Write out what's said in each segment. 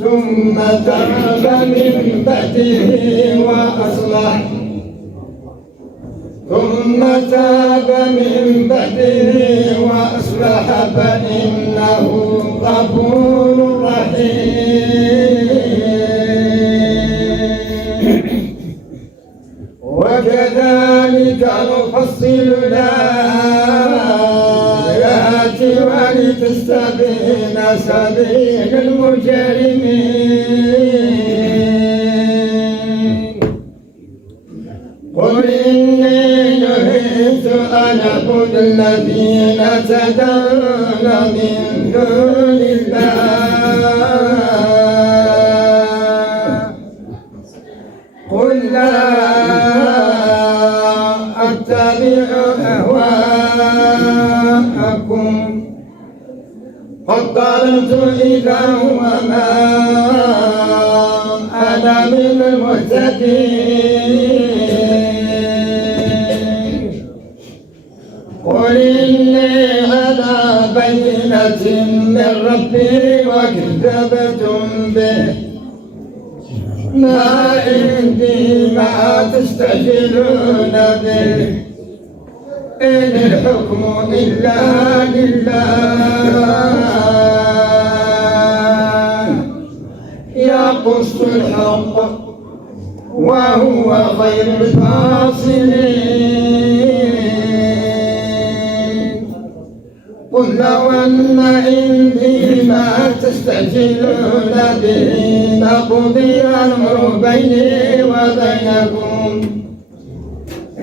ثم تاب من بعده وأصلح فإنه غفور رحيم. وكذلك نفصل الآيات ولتستبين سبيل المجرمين. قل إني نهيت أن أعبد الذين تدعون من دون الله. قل لا أتبع أهواءكم قد ضللت إذا وما أنا من المهتدين. قل إني على بينة من ربي وكذبتم به ما عندي ما تستعجلون به إن الحكم إلا لله يقص الحق وهو خير الفاصلين. قل لو أن عندي ما تستعجلون به لقضي الأمر بيني وبينكم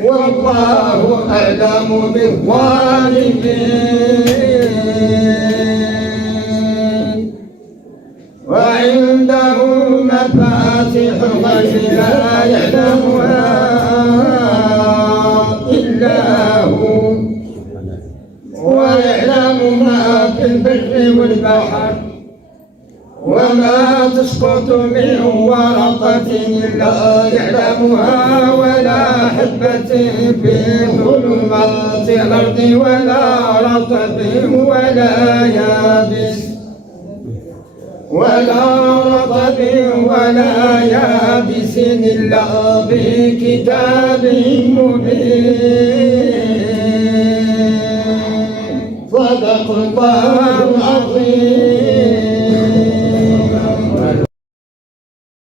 والله أعلم بالظالمين. وعنده مفاتيح الغيب لا يعلمها إلا هو ويعلم ما في البر والبحر وما تسقط من ورقة إلا يعلمها ولا حبة في ظلمات الأرض ولا رطب ولا يابس إلا في كتاب مبين. صدق الله العظيم.